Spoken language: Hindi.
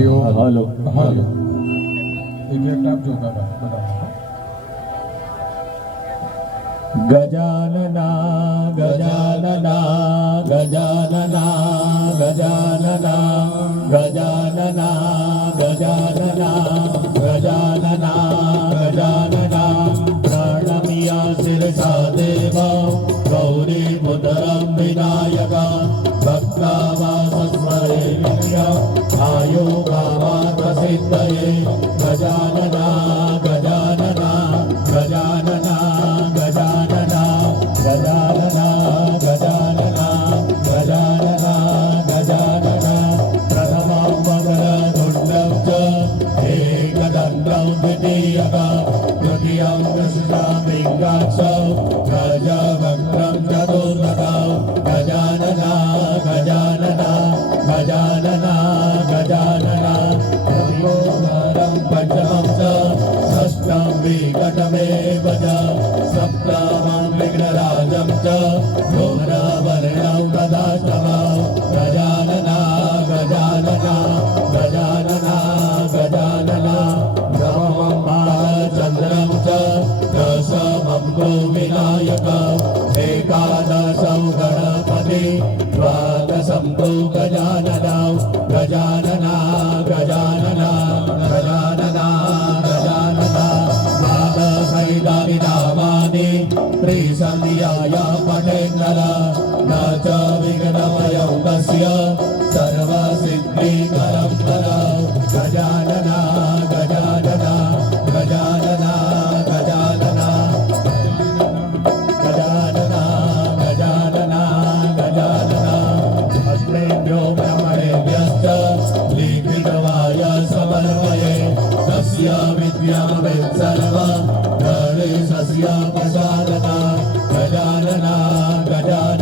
हेलो हेलो एग्जैक्ट आप जो था बता गजानना गजानना गजानना गजानना गजानना गजानना गजानना गजानना प्रणमिया शिरसा देवा गौरी पुत्रं विनायक भक्तावासस्मरे आयो भावात् प्रसिद्धये गजानना गजानना गजानना गजानना गजानना गजानना गजानना गजानना प्रथमं मकरतुण्डं च एकदन्तं द्वितीयकं तृतीयं कृष्णपिङ्गाक्षं गजवक्त्रं चतुर्थकं गजानना गजानना गजानना गजानना तृतीयोत्तरं पञ्चमं च षष्ठं विकटमेव च सप्तमं विघ्नराजं च धूम्रवर्णं तदाष्टमं गजानना गजानना गजानना गजानना नवमं बालचन्द्रं च दशमं विनायकम् एकादशं गणपति द्वादशं तु गजानना गजानना गजानना गजानना गजानना द्वादशैतानि नामानि त्रिसन्ध्याया पठेन्नर न च विघ्नमयं तस्य सर्वसिद्धिकरं नर गजानना गजानना गजानना गजानना गजानना गजानना गजानना अस्मेभ्यो ब्रह्मणेभ्यश्च लिखितवाय समर्पये तस्य विद्यावेत् सर्वं गणेशस्य प्रसादना गजानना गजानना